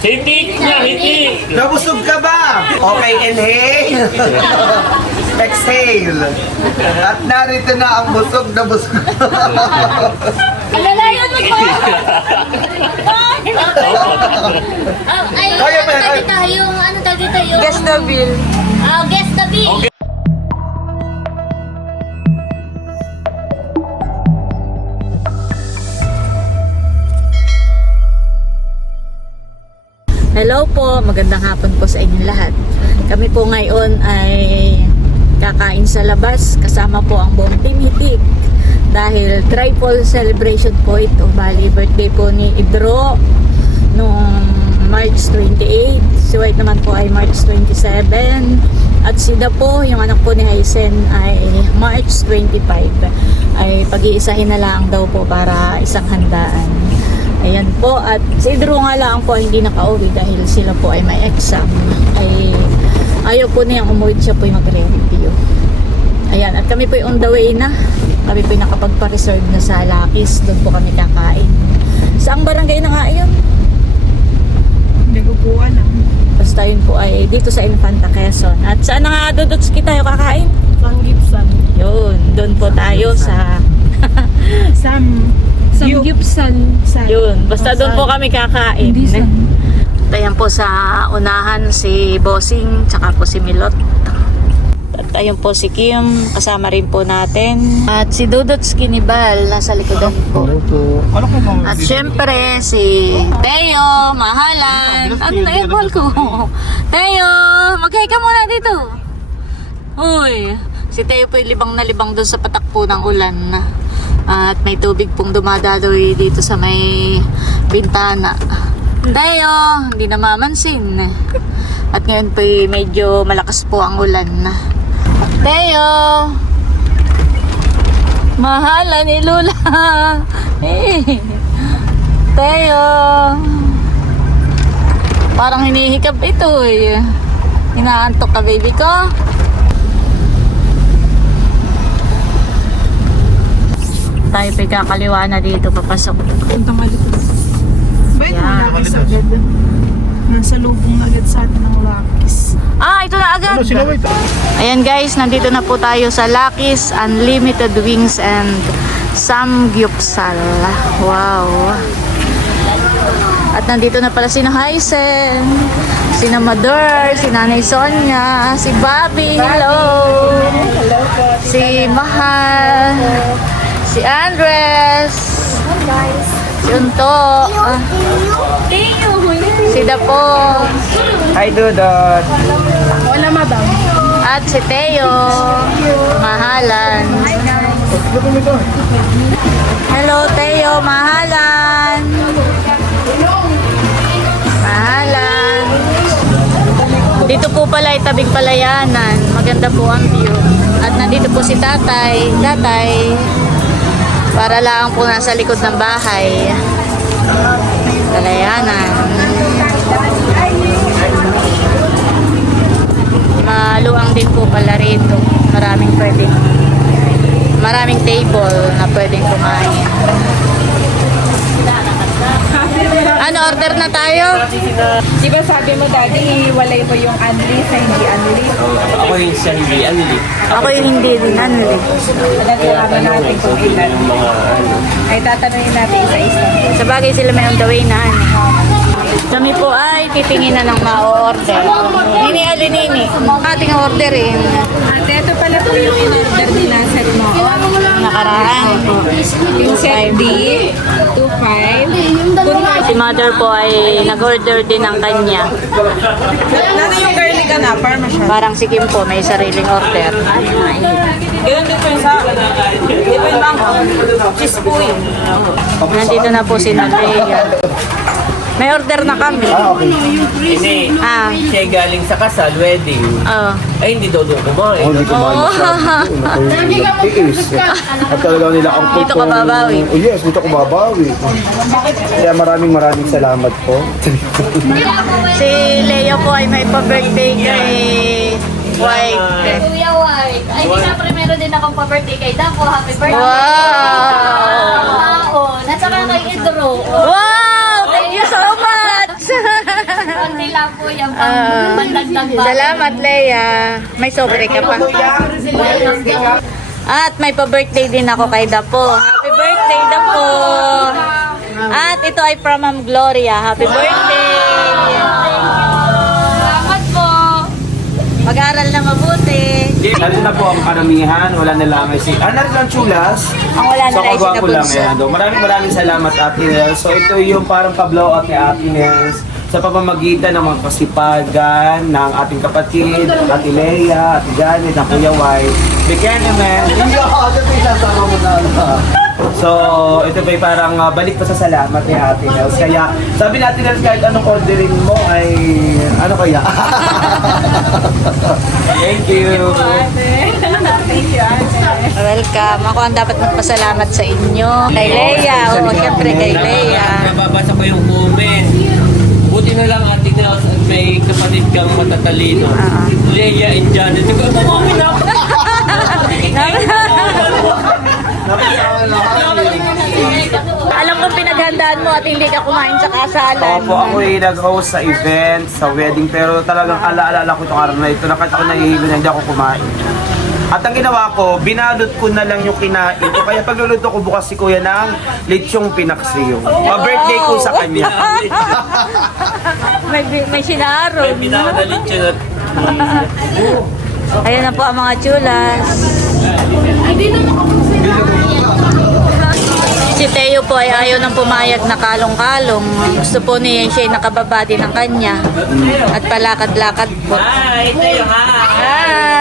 Hindi na, hindi. Nabusog ka ba? Okay, inhale. Exhale. At narito na ang busog na busog. Alalayan mo! Ah, Ay, Kaya ba? ano tawag dito? Yung, ano tawag dito? Yung... Guess the bill. Ah, guess the bill. Okay. Hello po, magandang hapon po sa inyong lahat. Kami po ngayon ay kakain sa labas kasama po ang buong team Hitik. Dahil triple celebration po ito. Bali, birthday po ni Idro noong March 28. Si White naman po ay March 27. At sida po, yung anak po ni Hysen ay March 25. Ay pag-iisahin na lang daw po para isang handaan. Ayan po, at si Drew nga lang po hindi nakauwi dahil sila po ay may exam. Ay ayaw po niyang umuwi siya po yung magre-review. Ayan, at kami po yung on the way na. Kami po yung nakapagpa-reserve na sa Lakis. Doon po kami kakain. Saang barangay na nga yun? Po alam. Basta yun po ay dito sa Infanta Quezon. At saan na nga Dudutski tayo kakain? Pang Gibson. Yun, doon po tayo sa... Sam. Sam Gibson. Sam. Yun, basta doon po kami kakain. Hindi Sam. Ayan po sa unahan si Bossing, tsaka po si Milot. At ayun po si Kim, kasama rin po natin. At si Dudot Skinibal, nasa likodan po. Ano At syempre si Teo, Mahalan. At ayun mahal ko. Teo, mag-hi ka muna dito. Uy, si Teo po libang na libang doon sa patakpo ng ulan. At may tubig pong dumadaloy dito sa may bintana. Teo, hindi na mamansin. At ngayon po medyo malakas po ang ulan. Teo! Mahala ni Lula. Teo. Parang hinihikap ito eh. Inaantok ka baby ko. Tayo pa kakaliwa na dito papasok. Punta malitos. Bakit Yeah. yeah. Lakis agad? Nasa lubong agad sa atin ng Lakis. Ah, ito na agad. Ayan guys, nandito na po tayo sa Lucky's Unlimited Wings and Samgyupsal. Wow. At nandito na pala si Hysen, si Mador, si Nanay Sonia, si Bobby, hello. Si Mahal, si Andres, si Unto, ah, si Dapo, Hi, Dudot. Wala madam. At si Teo, mahalan. Hello Teo, mahalan. Mahalan. Dito po pala ay tabing palayanan. Maganda po ang view. At nandito po si tatay. Tatay, para lang po nasa likod ng bahay. Palayanan. Maluang din po pala rito. Maraming pwedeng maraming table na pwedeng kumain. Ano, order na tayo? Di ba sabi mo daddy, walay mo yung unli sa hindi unli? Ako yung siya hindi, eh. Ako yung hindi din, ano eh. Nagkakaroon natin kung ilan. Mga ano. Ay tatanungin natin isa-isa. Sa bagay sila may on the way na, ano. Kami po ay titingin na ng ma-order. Nini alinini. Ating orderin. Ate, ito pala po yung in-order ni Nasser mo. Nakaraan. Yung set D, 2.5. Si mother po ay nag-order din ng kanya. Nano yung girly ka na? Parma siya. Parang si Kim po may sariling order. Ganun din po yung sa. Di ba yung mango? Cheese po yun. Nandito na po si Nalea. May order na kami. Hindi. Ah, Siya galing sa kasal, wedding. oh. Ay, hindi daw doon kumain. Hindi ko Tiis. At talaga nila ang Dito ka babawi. Oh, yes, dito ko babawi. Kaya maraming maraming salamat po. Si Leo po ay may pa-birthday kay White. Kuya White. Ay, di ka primero din akong pa-birthday kay Dapo. Happy birthday. Wow! Wow! At saka kay Idro. Wow! Ah, salamat, Leia. May sobre ka pa. At may pa-birthday din ako kay Dapo. Happy birthday, Dapo! At ito ay from Ma'am Gloria. Happy birthday! Salamat po. Mag-aral na mabuti. Ano na po ang karamihan, wala na lang si... Ah, narin ang chulas. Ang wala na So, lang si yan. Maraming maraming salamat, Ate Nels. So, ito yung parang pa-blow out ni Ate Nels sa pamamagitan ng mga kasipagan ng ating kapatid, Ate Leia, Ate Janet, ang Kuya White. Bigyan naman. So, ito ba parang uh, balik pa sa salamat ni Ate Nels. Kaya, sabi natin Nels, kahit anong ordering mo ay, ano kaya? Thank you. Welcome. Ako ang dapat magpasalamat sa inyo. Kay Leia. Oo, syempre kay Leia. Nababasa ko yung comment. Buti na lang ating Nels at may kapatid kang matatalino. Ah. Leia and Janet. Ikaw, kumami na ako. Alam ko pinaghandaan mo at hindi ka kumain sa kasalan. Opo, ako ay nag-host sa event, sa wedding, pero talagang ala-alala ko itong araw na ito. Nakita ko nahihilo na hindi ako kumain. At ang ginawa ko, binalot ko na lang yung kinain ko. Kaya pagluluto ko bukas si Kuya ng lechong pinaksiyo. Pa-birthday ko sa kanya. may, may sinaron. Pinakadalit siya na Ayan na po ang mga chulas. Si Teo po ay ayaw ng pumayag na kalong-kalong. Gusto po niya siya ay nakababa din ng kanya. At palakad-lakad po. Hi, ha. Hi! Hi,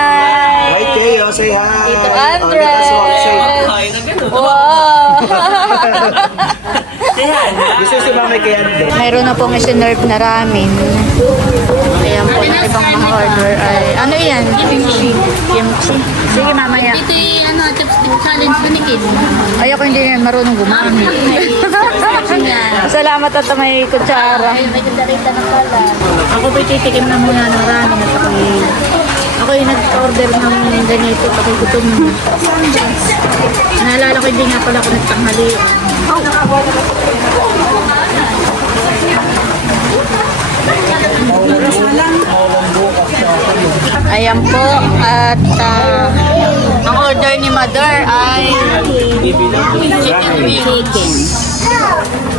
Teo. Say hi. Tito Oh, Andres! say- Hi na ganun. Wow! Say hi na. Gusto si Mami kay Andres. Mayroon na pong isinerve na ramen. Ayan po, ng ibang mga order ay... Ano yan? Kimchi. Kimchi. Sige, mamaya. Ito yung ano, chopstick challenge ko ni Kid. Ay, ako hindi rin marunong gumamit. Salamat at may kutsara. Ay, may kutsarita na pala. Ako po'y titikim na muna ng ramen at ako ako yung nag-order ng ganito ako'y gutom na. Naalala ko hindi nga pala ako nagtanghalian. Ayan po at ah, ang order ni Mother ay chicken.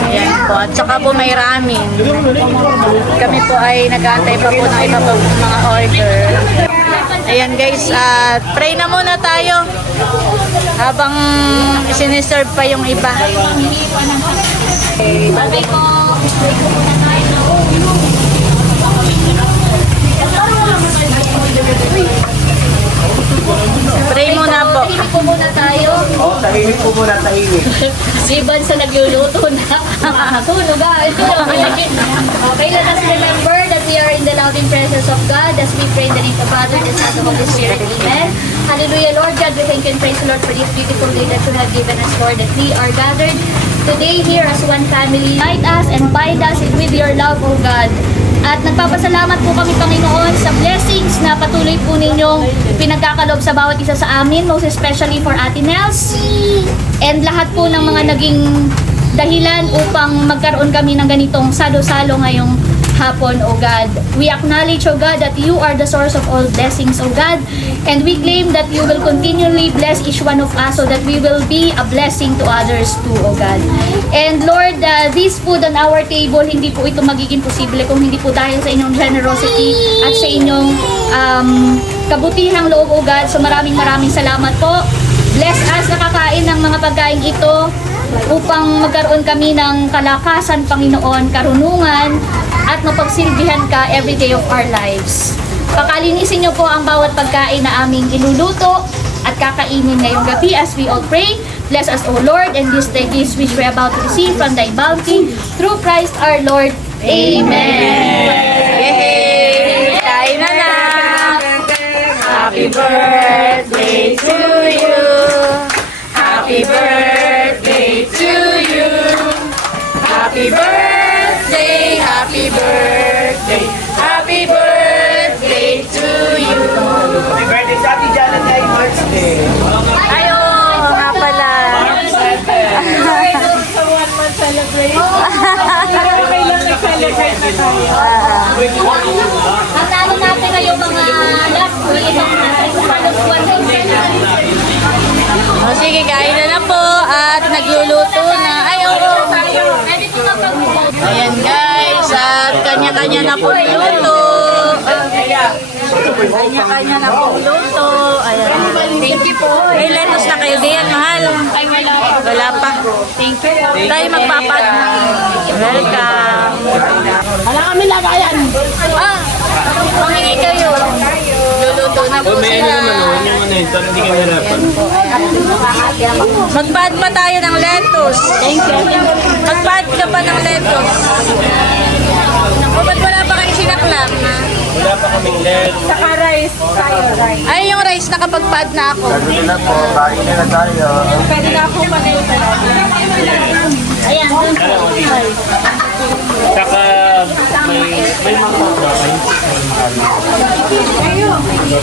Ayan po. At saka po may ramen. Kami po ay nag-aantay pa po ng iba mga order. Ayan guys, at pray na muna tayo habang siniserve pa yung iba. Sabi ko, Pray muna po. Tahimik po muna tayo. Oh, tahimik po muna, tahimik. Si Ivan sa nagluluto na. Sunog ah. Okay, let us remember that we are in the loving presence of God as we pray in the name of the Father, the Son, and Holy Spirit. Amen. Hallelujah, Lord God. We thank you and praise the Lord for this beautiful day that you have given us, Lord, that we are gathered today here as one family. Unite us and bind us with your love, O God. At nagpapasalamat po kami, Panginoon, sa blessings na patuloy po ninyong pinagkakalob sa bawat isa sa amin, most especially for Ate Nels. And lahat po ng mga naging dahilan upang magkaroon kami ng ganitong salo-salo ngayong hapon, O God. We acknowledge, O God, that you are the source of all blessings, O God. And we claim that you will continually bless each one of us so that we will be a blessing to others too, O God. And Lord, uh, this food on our table, hindi po ito magiging posible kung hindi po dahil sa inyong generosity at sa inyong um, kabutihang loob, O God. So maraming maraming salamat po. Bless us nakakain ng mga pagkain ito upang magkaroon kami ng kalakasan, Panginoon, karunungan, at mapagsilbihan ka every day of our lives. Pakalinisin niyo po ang bawat pagkain na aming iluluto at kakainin ngayong gabi as we all pray. Bless us, O Lord, and this day gifts which we are about to receive from thy bounty through Christ our Lord. Amen. Yay! Na na! Happy birthday to you! Happy birthday Happy birthday, happy birthday, happy birthday to you. Happy birthday sa ating Janet ay birthday. Ayo, nga pala. One month celebration. Kailangan nag-celebrate na tayo. Ang talo natin ngayong mga last week, ang panagpuan na yung Sige, kain na na po at nagluluto na. Ay, oo. Oh, oh. Ayan guys, at kanya-kanya na po luto. Kanya-kanya na po luto. Ayan. Thank you po. Eh, letos na kayo diyan, mahal. Wala pa. Thank you. Tayo magpapat. Welcome. Wala kami lagayan. Ah, humingi kayo. Luluto na po may ano sila. naman, oh, yung ano yun, para hindi ka nahirapan. Magpad pa tayo ng lettuce. Thank you. Magpad ka pa ng lettuce. O ba't wala pa kayo sinaklam? Wala pa kaming LED. Ay, yung rice nakapagpad na ako. Gagawin na po, kain na tayo. Ayan, dun po. Saka may, may mga kapatid.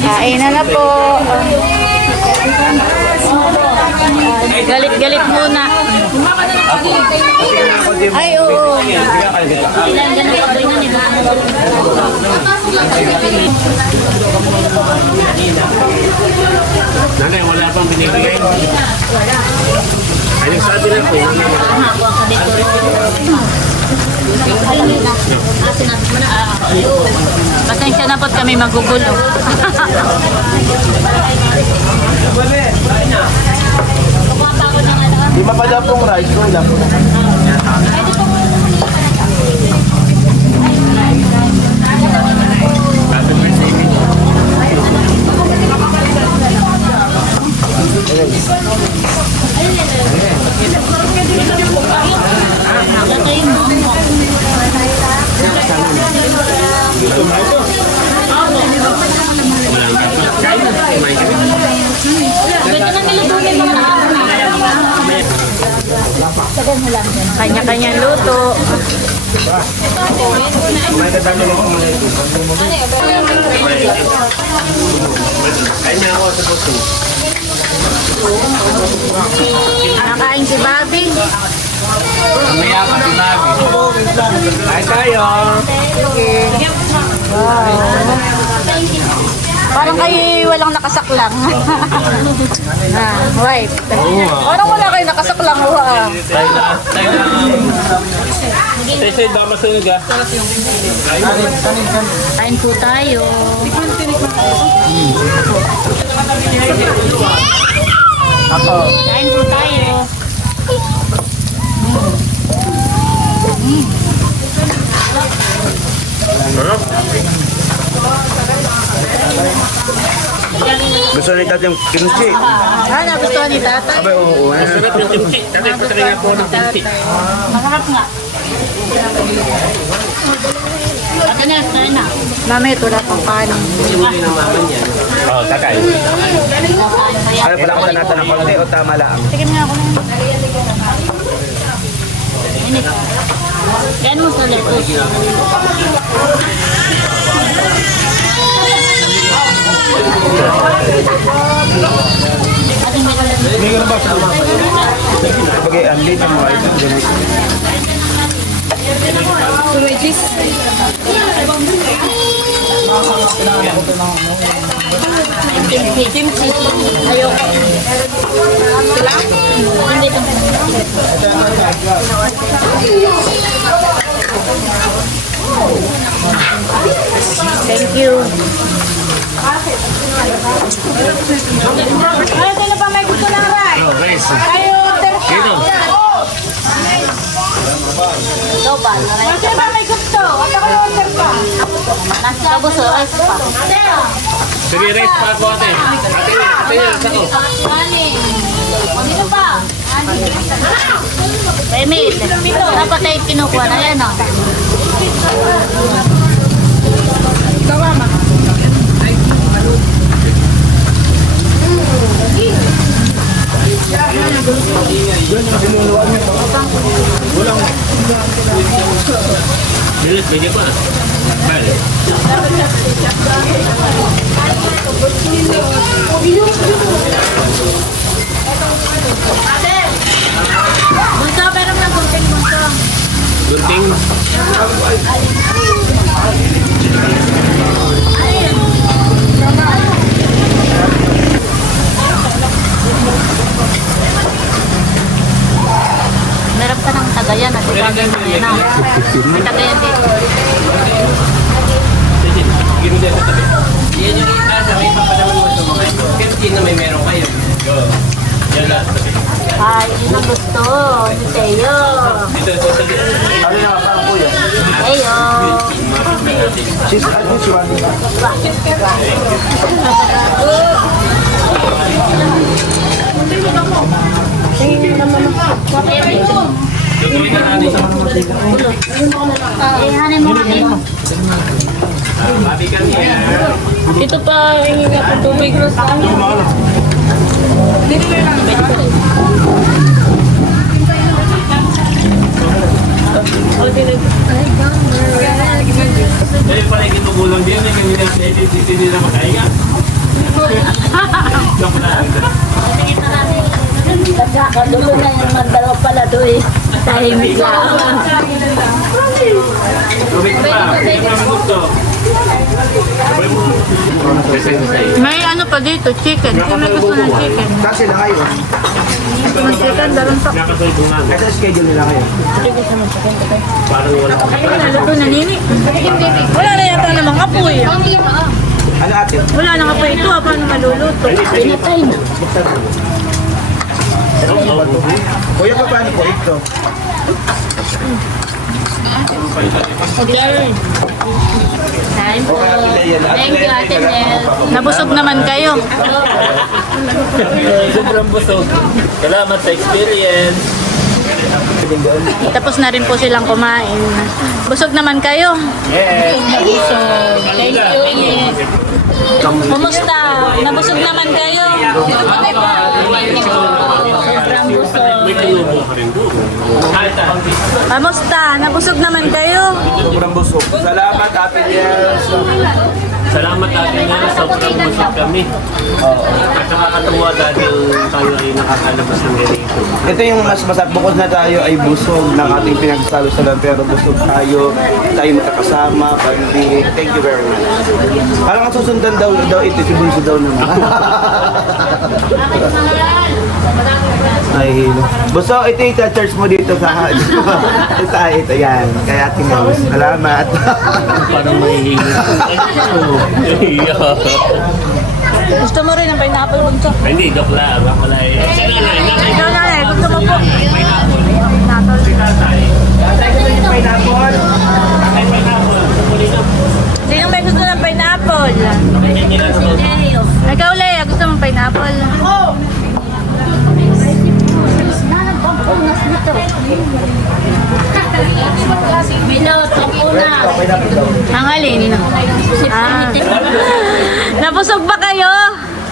Kain na na po. Galit-galit muna. Ay, oo. Ilan ganun na nila. Nanay, wala pang binibigay. Ay, nagsabi na po. Hapon sa decoration. Alam na. Ah, sinabi mo na. Ayun. Pasensya na po't kami magugulo. Kumuha pa ako mapada pong rice, wala po. Lagay Kanya-kanya luto. Nakain si Bobby. Mamaya pa si Bobby. Kain tayo. Parang kayo walang nakasaklang. ah, wife. Parang wala kayo nakasaklang. Tayo na. Tayo na. Tayo sa'yo, baka masunog ah. Kain po tayo. Kain po tayo. Gusto rin natin yung kimchi. Ah, nagustuhan ni tatay. Abay, oo. oo. Sarap yung kimchi. Tatay, patry nga po ng kimchi. Masarap nga. Ate na, kain na. Mami, ito na pang kanin. Hindi ng mama niya. Oo, tatay. Ano pala ko natin ng konti o tama lang? Tignan nga ako na. Init. Yan mo sa lettuce. Ate, may Bagay, ang late mo ay ganun. kimchi. Kimchi. Ayoko. Sila? Hindi ito. Thank you. Ay, sino pa may gusto ng rice. Kayo, ka. Dito. Ito ba? Sino pa may gusto? At ako. Nasa gusto. Rice pa. Sige, rice pa ako ate. Ate, ate, ate ako. Ani. Dito pa. Ani. Emil. Dapat tayo kinukuha na yan oh. Bilis, bigyan ko na. Bale. Bunso, pero ng kunting bunso. Gunting. Meron ka ng tagayan at Meron ka ng May tagayan sa tabi. Yan yung itaas, may papalaman mo sa mga ito. Kasi na may meron kayo. Yan lang sa tabi. Ay, yun ang gusto. Teo. Dito, sa tabi. Ano yung parang kuya? Teo. She's ano, which one? Tutuloy ka natin sa Hanay mo kami. Ito pa, hingi nga po tubig. Dahil pala kinukulang din, may kanina sa edit, hindi nila makahinga. Joke lang. Nagkakadulo na yung mandalaw pala doon eh. Tahimik lang. Gusto. May ano pa dito, chicken. Hindi may gusto ng chicken. Kasi na ngayon. Ng chicken, dalon pa. Kasi schedule nila ngayon. Parang wala. Naluto na nini. Wala na yata namang apoy. Ano ate? Wala nang apoy ito. ah, Paano maluluto? Pinatay na. Kuya, pa paano po ito? Okay, Thank you, Ate. Nel. Nabusog naman kayo. Sobrang busog. Salamat sa experience. Tapos na rin po silang kumain. Busog naman kayo. Yes. Thank you, Ingrid. Kumusta? Nabusog naman kayo? Sobrang tulubo ka rin. Kamusta? Nabusog naman kayo? Sobrang busog. Salamat, Ate Yes. Salamat atin nga, sobrang busog kami. At nakakatuwa dahil tayo ay nakakalabas ng ganito. Ito yung mas masarap. Bukod na tayo ay busog ng ating pinagsalo-salan pero busog tayo. Tayo magkakasama, family. Thank you very much. Parang ang susundan daw, daw ito, si Bunso daw naman. Ay, hilo. Buso, ito yung church mo dito sa sa ito, yan. Kaya Ate Mouse. Salamat. Parang mahihilo. Iya. Gusto mo rin ng pineapple bunso? Hindi, joke lang. Ako lang eh. Si nanay, nanay. Ikaw na eh, gusto mo po. Pineapple. Pineapple. Si tatay. Pineapple. Tatay, pineapple. Tuloy na. Sino may gusto ng pineapple? Ikaw, Leia, gusto mong pineapple? Milot, kapuna. Ang alin? Ah. Nabusog ba kayo?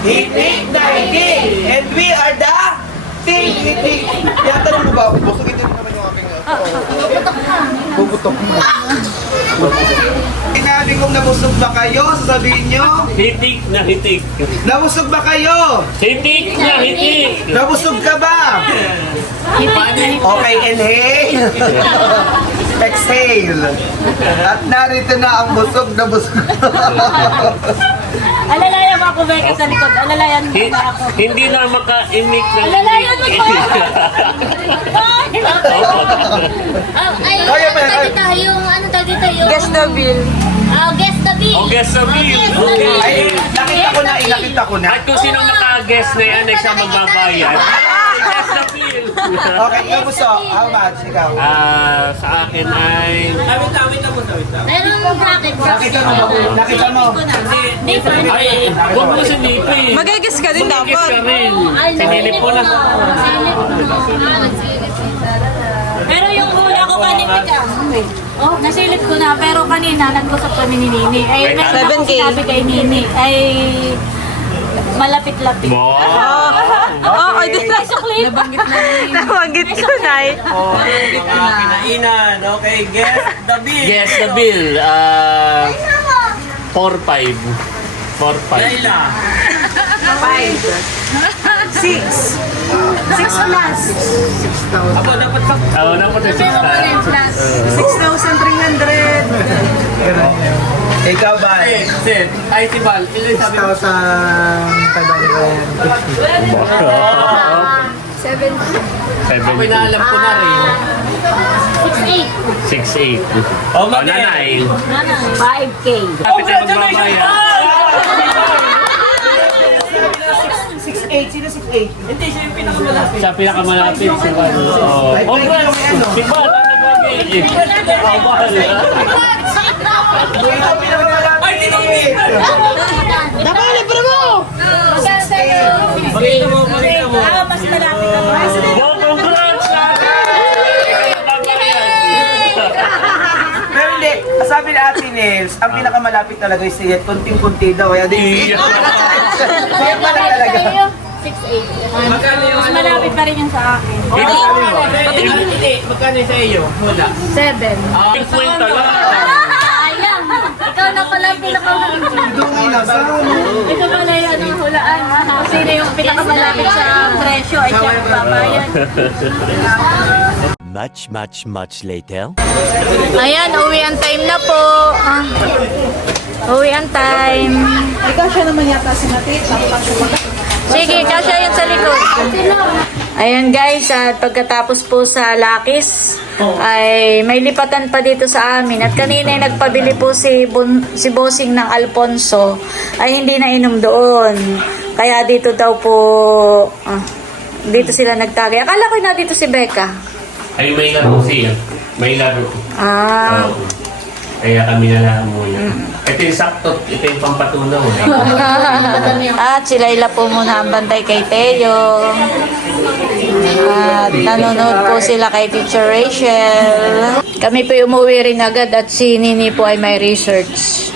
Hitik na hitik! And we are the Ting Hitik! Yan, tanong mo ba ako? Busog ito naman yung aking... Puputok mo. Sinabi kong nabusog ba kayo? Sasabihin nyo? Hitik na hitik. Nabusog ba kayo? Hitik na hitik. Nabusog ka ba? Okay, inhale. Exhale. At narito na ang busog na busog. Alalayan mo ako, Becca, sa likod. Alalayan mo Hi- ba ako? hindi na maka-imik ng Alalayan mo ko! Oh, ay, Kaya ano pa, tawag kaya- dito? Yung, ano tawag dito? Yung... Guess the bill. Ah, guess the bill. O guess the bill. guess the bill. Ay, nakita ko na, eh, nakita ko na. At kung sino naka-guess na yan ay siya magbabayad. Okay, ikaw buso. How much? Ikaw. Ah, sa akin ay... Na, awit na mo, awit na. Meron bracket. Nakita mo. Nakita mo. Different. Ay, huwag mo si Nipi. Mag-guess ka din Mag-guess ka rin. Ay, Sinilip mo na. Sinilip. Ah. Pero yung hula ko kanina ka. Oh, nasilip ko na. Pero kanina, nag-usap kami ni Nini. Ay, meron ako 7K. sinabi kay Nini. Ay, malapit-lapit. Mo. Oh, ay, di na. Nabanggit na Nabanggit ko na eh. Kinainan. Okay, guess the bill. Guess the bill. Ah... 4-5. 4-5. Laila. Ako, dapat sa... Oo, dapat yung 6 Ikaw ba? Sit, sit. Ay, si Val. Ilan sabi mo? 6,500. Seven. Ako inaalam ko na rin. 6'8". 6'8". Oh, Oh, nanay. 5K. Kapit na magbabayad. 6'8", sino 6'8"? Hindi, siya yung pinakamalapit. Sa pinakamalapit, si Juan. Oh, oh, Juan. Si Juan, ano? Eh, oh, Juan. Ay, tinong Pakita mo, pakita mo. Ah, mas malapit ba? Oh, congrats! Pero hindi, sabi ni Ate Nels, ang pinakamalapit talaga yung siyat, kunting-kunti daw. Kaya di Iya. Kaya pala talaga. 6'8". Mas malapit pa rin yung sa akin. Hindi, magkano sa iyo? Wala. 7. Ah, Kwenta lang. Sayang. Ikaw na pala ang pinakamalapit. Ito pala yung ano, hulaan. Kung sino yung pinakamalapit sa presyo ay siya ang. Much, much, much later. Ayan, uwian time na po. Ah. Uwian time. Ikaw siya naman yata si Matit. Sige, kasya yun sa likod. Ayan guys, at pagkatapos po sa Lakis, ay may lipatan pa dito sa amin. At kanina ay nagpabili po si, Bon, si Bossing ng Alfonso, ay hindi na inom doon. Kaya dito daw po, ah, dito sila nagtagay. Akala ko na dito si Becca. Ay, may laro siya. May laro. Ah, Oo. Kaya kami na lang muna. Ito yung sakto. Ito yung pampatunaw. Eh. At si po muna ang bantay kay Teo. At nanonood po sila kay Teacher Rachel. Kami po umuwi rin agad at si Nini po ay may research.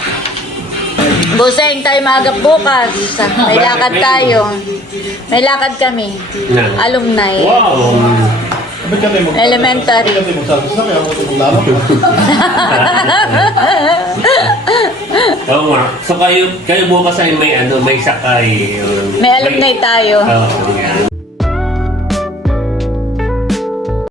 Buseng tayo maagap bukas. May lakad tayo. May lakad kami. Alumni. Wow! Elementary. Oo nga. So kayo, kayo bukas ay may ano, may sakay. yun. May alumni tayo. Oo, yan.